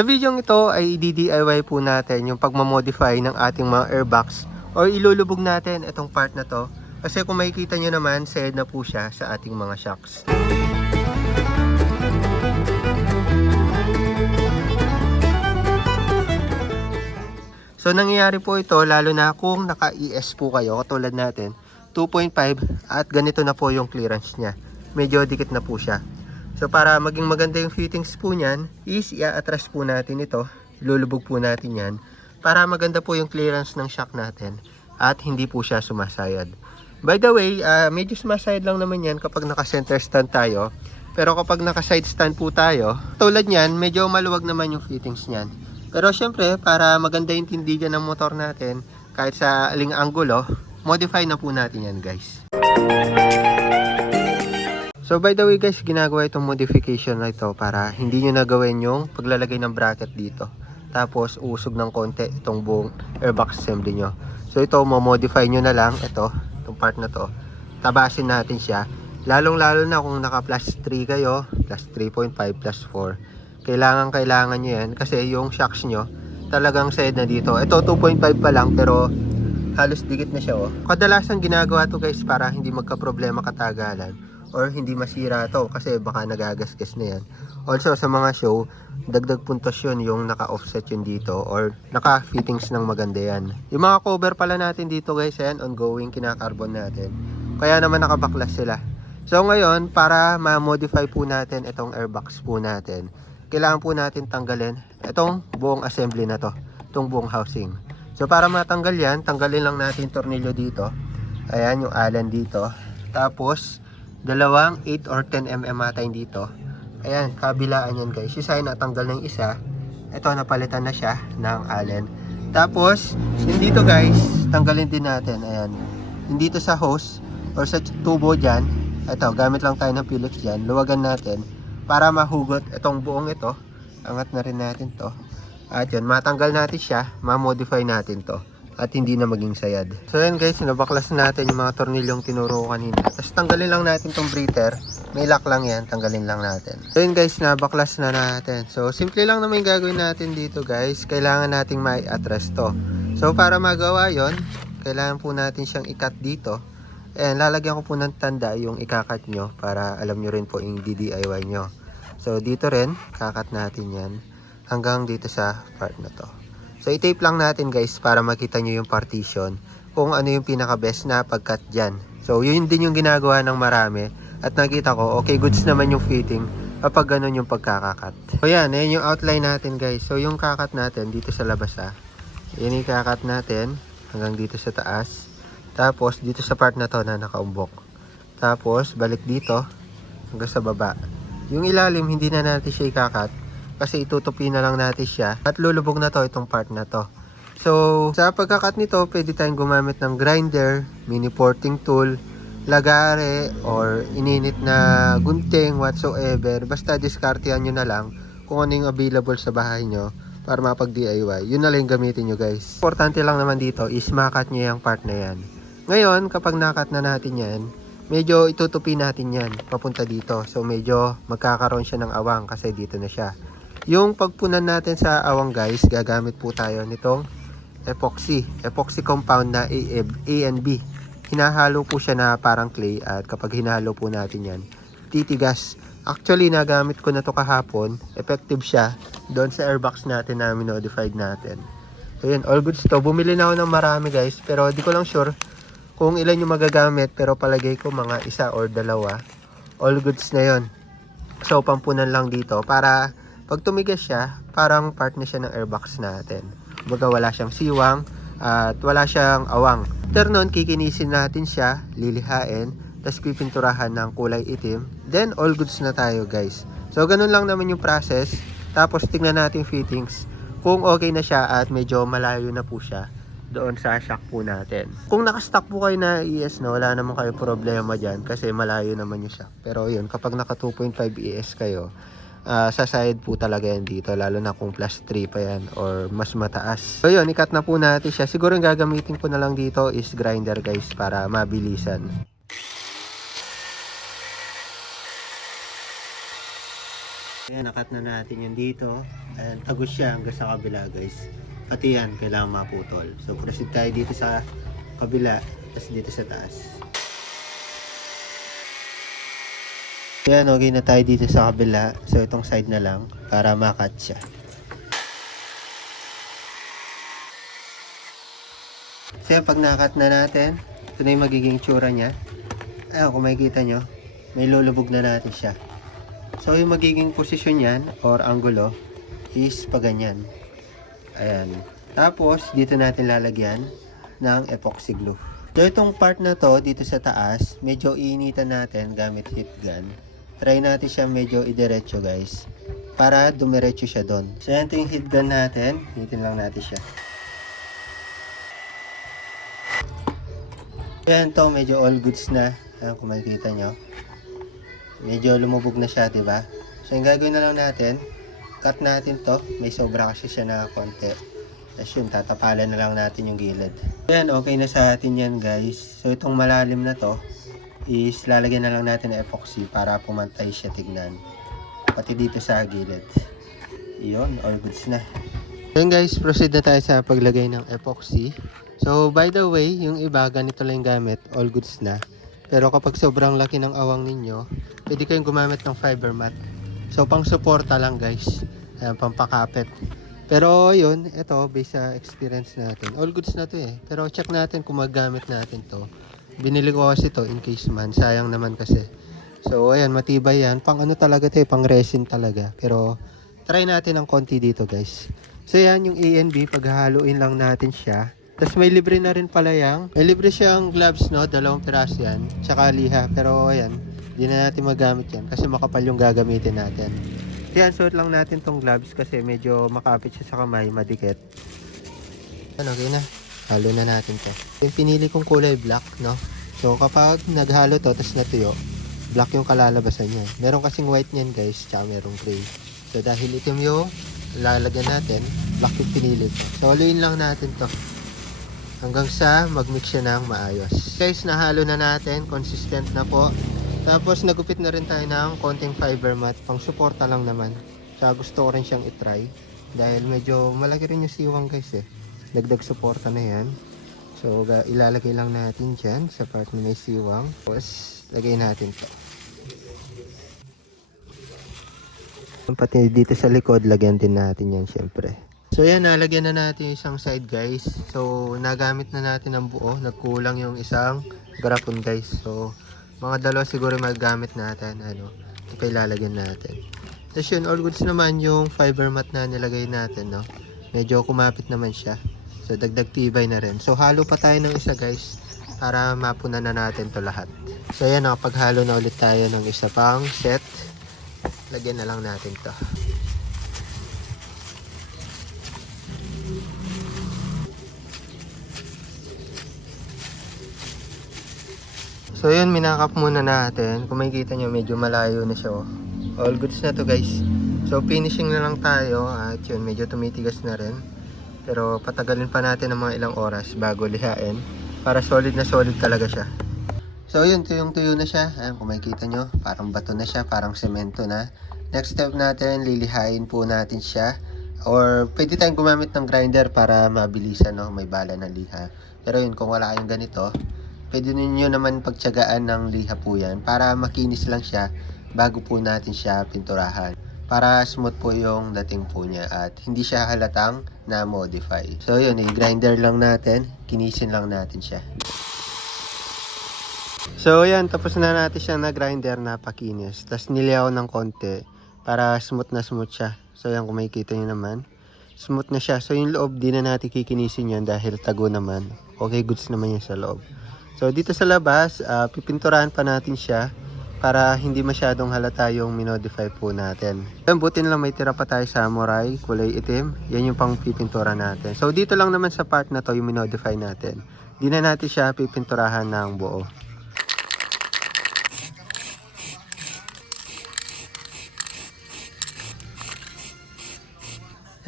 Sa video ito ay i-DIY po natin yung pagmamodify ng ating mga airbox or ilulubog natin itong part na to. Kasi kung makikita nyo naman, sayad na po siya sa ating mga shocks. So nangyayari po ito lalo na kung naka-ES po kayo katulad natin 2.5 at ganito na po yung clearance niya. Medyo dikit na po siya. So para maging maganda yung fittings po niyan is i-atras po natin ito. Ilulubog po natin yan para maganda po yung clearance ng shock natin at hindi po siya sumasayad. By the way, medyo sumasayad lang naman yan kapag naka-center stand tayo. Pero kapag naka-side stand po tayo, tulad niyan, medyo maluwag naman yung fittings niyan. Pero syempre, para maganda yung tindigan ng motor natin, kahit sa aling anggulo, modify na po natin yan guys. So by the way guys, ginagawa itong modification na ito para hindi nyo nagawin yung paglalagay ng bracket dito. Tapos uusog ng konti itong buong airbox assembly nyo. So ito, modify nyo na lang ito, itong part na to. Tabasin natin siya. Lalong lalo na kung naka plus 3 kayo, plus 3.5, plus 4. Kailangan nyo yan kasi yung shocks nyo talagang sayad na dito. Ito 2.5 pa lang pero halos dikit na siya oh. Kadalasan ginagawa to guys para hindi magka-problema katagalan or hindi masira to kasi baka nagagasgas na yan. Also sa mga show, dagdag puntos yun yung naka-offset yun dito or naka-fittings ng maganda yan. Yung mga cover pala natin dito guys, yan ongoing kinakarbon natin. Kaya naman nakabaklas sila. So ngayon, para ma-modify po natin itong airbox po natin, kailangan po natin tanggalin itong buong assembly na to, itong buong housing. So para matanggal yan, tanggalin lang natin tornilyo dito. Ayan yung allen dito. Tapos dalawang 8 or 10 mm atin dito. Ayan, kabilaan yan guys. Yung sa'yo natanggal ng isa. Ito, napalitan na siya ng allen. Tapos, yung dito guys, tanggalin din natin. Ayan. Yung dito sa hose or sa tubo dyan. Ito, gamit lang tayo ng Phillips dyan. Luwagan natin para mahugot itong buong ito. Angat na rin natin to. At yun, matanggal natin siya. Ma-modify natin to. At hindi na maging sayad. So yan guys, nabaklas natin yung mga tornilyong tinuro ko kanina. Tapos tanggalin lang natin tong breather. May lock lang yan, tanggalin lang natin. So yun guys, nabaklas na natin. So simple lang naman yung gagawin natin dito guys. Kailangan nating mai-atras to. So para magawa yon, kailangan po natin siyang i-cut dito. And lalagyan ko po ng tanda yung ikakat nyo para alam nyo rin po yung DIY nyo. So dito rin, kakat natin yan hanggang dito sa part na to. So i-tape lang natin guys para makita nyo yung partition kung ano yung pinaka best na pag-cut dyan. So yun din yung ginagawa ng marami at nakita ko okay goods naman yung fitting kapag ganun yung pagkakakat. So yan, yun yung outline natin guys. So yung kakat natin dito sa labas yan yung kakat natin hanggang dito sa taas. Tapos dito sa part na to na nakaumbok. Tapos balik dito hanggang sa baba. Yung ilalim hindi na natin siya ikakat kasi itutupi na lang natin siya at lulubog na to itong part na to. So sa pagkakat nito pwede tayong gumamit ng grinder, mini porting tool, lagare or ininit na gunting whatsoever. Basta diskartehan nyo na lang kung ano yung available sa bahay nyo para mapag DIY. Yun na lang yung gamitin nyo guys. Importante lang naman dito is makat nyo yung part na yan. Ngayon kapag nakat na natin yan, medyo itutupi natin yan papunta dito. So medyo magkakaroon siya ng awang kasi dito na siya. Yung pagpunan natin sa awang guys, gagamit po tayo nitong epoxy compound na A and B. Hinahalo po siya na parang clay at kapag hinahalo po natin yan, titigas. Actually, nagamit ko na to kahapon. Effective siya doon sa airbox natin na modified natin. So yun, all goods to. Bumili na ako ng marami guys, pero di ko lang sure kung ilan yung magagamit, pero palagay ko mga isa or dalawa. All goods na yon. So pampunan lang dito para pag tumigas siya, parang part na siya ng airbox natin. Baga wala siyang siwang at wala siyang awang. After nun, kikinisin natin siya, lilihain, tapos pipinturahan ng kulay itim. Then, all goods na tayo guys. So, ganun lang naman yung process. Tapos, tingnan natin fittings. Kung okay na siya at medyo malayo na po siya doon sa shock po natin. Kung nakastock po kayo na ES na, wala naman kayo problema dyan kasi malayo naman yung shock. Pero yun, kapag naka 2.5 ES kayo, sasayad po talaga yan dito lalo na kung plus 3 pa yan or mas mataas. So yun, ikat na po natin siya. Siguro yung gagamitin ko na lang dito is grinder guys para mabilisan. Ayan, nakat na natin yun dito. Ayan, tagos siya hanggang sa kabila guys. Pati yan, kailangan maputol. So proceed tayo dito sa kabila, tapos dito sa taas. Ayan, okay na tayo dito sa kabila. So itong side na lang para makat siya. So yan, pag nakat na natin, ito na yung magiging tsura niya. Ayan, kung makikita nyo, may lulubog na natin siya. So yung magiging posisyon niyan or angulo is pa ganyan. Ayan. Tapos dito natin lalagyan ng epoxy glue. So itong part na to dito sa taas, medyo iinitan natin gamit heat gun. Try natin siya medyo idiretso guys, para dumiretso siya doon. So yan, ito yung heat gun natin. Initin lang natin siya. Ayan, to medyo all goods na. Ayan, kung makikita nyo, medyo lumubog na siya, diba? So yung gagawin na lang natin, cut natin to. May sobra kasi siya na konti. Tapos yun, tatapalan na lang natin yung gilid. Ayan, okay na sa atin yan guys. So itong malalim na to is lalagyan na lang natin ng epoxy para pumantay siya tignan. Pati dito sa gilid. Yun, all goods na. Ayan guys, proceed na tayo sa paglagay ng epoxy. So by the way, yung iba ganito lang gamit, all goods na. Pero kapag sobrang laki ng awang ninyo, pwede kayong gumamit ng fiber mat. So pang suporta lang guys. Ayan, pampakapit. Pero yun, ito based sa experience natin. All goods na to eh. Pero check natin kung magamit natin to. Binili ko kasi to in case man. Sayang naman kasi. So ayan, matibay yan. Pang ano talaga to eh, pang resin talaga. Pero try natin ng konti dito guys. So yan yung ENB, paghahaluin lang natin siya. Tapos may libre na rin pala yang. May libre siyang gloves, no? 2 piraso yan. Tsaka liha. Pero ayan, hindi na natin magamit yan kasi makapal yung gagamitin natin. Yan, suot lang natin tong gloves kasi medyo makapit siya sa kamay, madikit. Yan, okay na. Halo na natin to. Yung pinili kong kulay black, no? So kapag naghalo to, tapos natuyo, black yung kalalabasan niya. Meron kasing white niyan guys, tsaka merong gray. So dahil itim yung lalagyan natin, black yung pinili ko. So haluin lang natin to hanggang sa mag-mix siya ng maayos. Guys, nahalo na natin, consistent na po. Tapos nagupit na rin tayo ng konting fiber mat, pang suporta lang naman. Kaya gusto ko rin siyang itry dahil medyo malaki rin yung siwang guys eh. Dagdag suporta na yan. So ilalagay lang natin dyan sa part na may siwang. Tapos lagay natin to. Pati dito sa likod, lagyan din natin yan syempre. So yan, nalagyan na natin yung isang side guys. So nagamit na natin ang buo. Nagkulang yung isang garapon guys. So mga dalawa siguro magamit natin. Ito pa ilalagyan natin. Tapos yun, all goods naman yung fiber mat na nilagay natin, no? Medyo kumapit naman siya. So dagdag tibay na rin. So halo pa tayo ng isa guys para mapunan na natin to lahat. So yan, paghalo na ulit tayo ng isa pang set. Lagyan na lang natin to. So yun, minakap muna natin. Kung makikita nyo, medyo malayo na siya. All goods na to guys. So finishing na lang tayo. At yun, medyo tumitigas na rin. Pero patagalin pa natin ng mga ilang oras bago lihain. Para solid na solid talaga siya. So yun, tuyong-tuyo na siya. Ayan, kung makikita nyo, parang bato na siya. Parang semento na. Next step natin, lilihain po natin siya. Or pwede tayong gumamit ng grinder para mabilisan, no? May bala na liha. Pero yun, kung wala kayong ganito, pwede ninyo naman pagtiyagaan ng liha po yan para makinis lang siya bago po natin siya pinturahan. Para smooth po yung dating po niya at hindi siya halatang na-modify. So yun, i-grinder lang natin, kinisin lang natin siya. So yan, tapos na natin siya na grinder na pakinis. Tapos nilihaw ng konti para smooth na smooth siya. So yan, kung makikita nyo naman, smooth na siya. So yung loob, di na natin kikinisin yan dahil tago naman. Okay, goods naman yan sa loob. So dito sa labas, pipinturahan pa natin siya para hindi masyadong halata yung minodify po natin. Buti na lang may tira pa tayo samurai, kulay itim. Yan yung pang pipintura natin. So dito lang naman sa part na to yung minodify natin. Di na natin siya pipinturahan ng buo.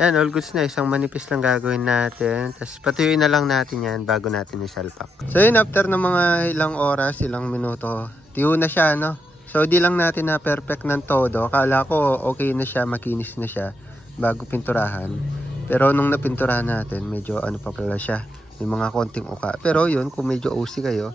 Yan, all goods na. Isang manipis lang gagawin natin. Tapos patuyuin na lang natin yan bago natin isalpak. So yun, after ng mga ilang oras, ilang minuto, tiyo na siya, no? So di lang natin na perfect ng todo. Akala ko okay na siya, makinis na siya bago pinturahan. Pero nung napinturahan natin, medyo ano pa pala siya, may mga konting uka. Pero yun, kung medyo OC kayo,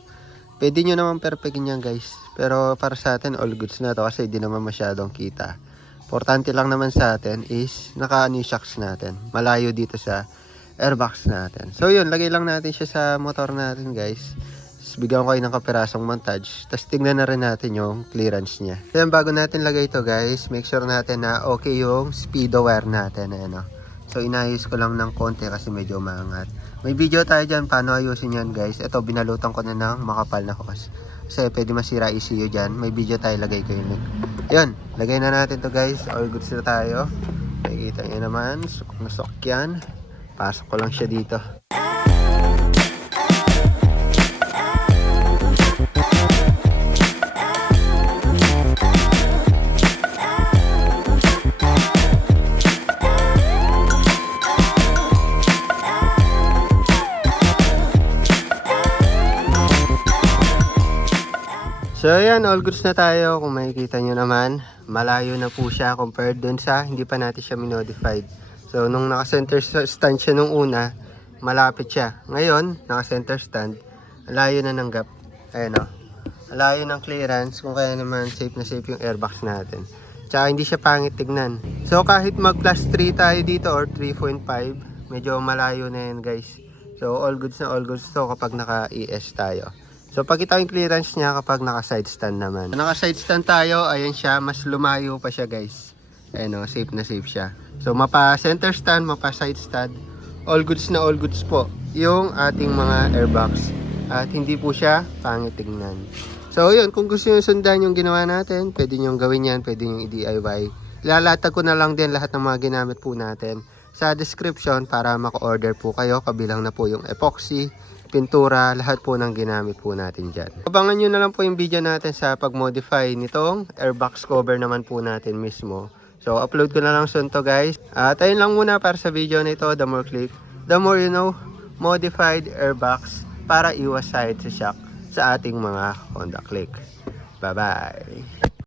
pwede nyo naman perfectin yan guys. Pero para sa atin, all goods na to kasi di naman masyadong kita. Importante lang naman sa atin is naka-ano yung shocks natin. Malayo dito sa airbox natin. So yun, lagay lang natin siya sa motor natin guys. Tapos bigyan ko kayo ng kapirasong montage. Tapos tingnan na rin natin yung clearance niya. Then bago natin lagay ito guys, make sure natin na okay yung speedo wire natin. Ayan, so inayos ko lang ng konti kasi medyo maangat. May video tayo dyan paano ayusin yan guys. Ito binalutan ko na ng makapal na hose. Kasi pwede masira ECU dyan. May video tayo, lagay ko yung link. Yun, lagay na natin to guys. All goods na tayo. Nakikita nyo naman, nasok yan. Pasok ko lang siya dito. So ayan, all goods na tayo. Kung makikita nyo naman, malayo na po siya compared dun sa hindi pa natin siya minodified. So nung naka-center stand siya nung una, malapit siya. Ngayon, naka-center stand, malayo na ng gap. Ayan o, malayo ng clearance. Kung kaya naman safe na safe yung airbox natin. Tsaka hindi siya pangit tignan. So kahit mag plus 3 tayo dito or 3.5, medyo malayo na yan guys. So all goods na all goods to kapag naka-ES tayo. So pakita yung clearance niya kapag naka-side stand naman. Naka-side stand tayo, ayan siya, mas lumayo pa siya guys. Ayan o, safe na safe siya. So mapa center stand, mapa side stand, all goods na all goods po yung ating mga airbox. At hindi po siya pangit tignan. So yun, kung gusto nyo sundan yung ginawa natin, pwede nyo gawin yan, pwede nyo i-DIY. Lalatag ko na lang din lahat ng mga ginamit po natin sa description para maka-order po kayo. Kabilang na po yung epoxy, pintura, lahat po ng ginamit po natin dyan. Abangan nyo na lang po yung video natin sa pag-modify nitong airbox cover naman po natin mismo. So upload ko na lang soon to guys. At ayun lang muna para sa video na ito. The more click, the more you know, modified airbox para iwas side sa shock sa ating mga Honda Click. Bye bye!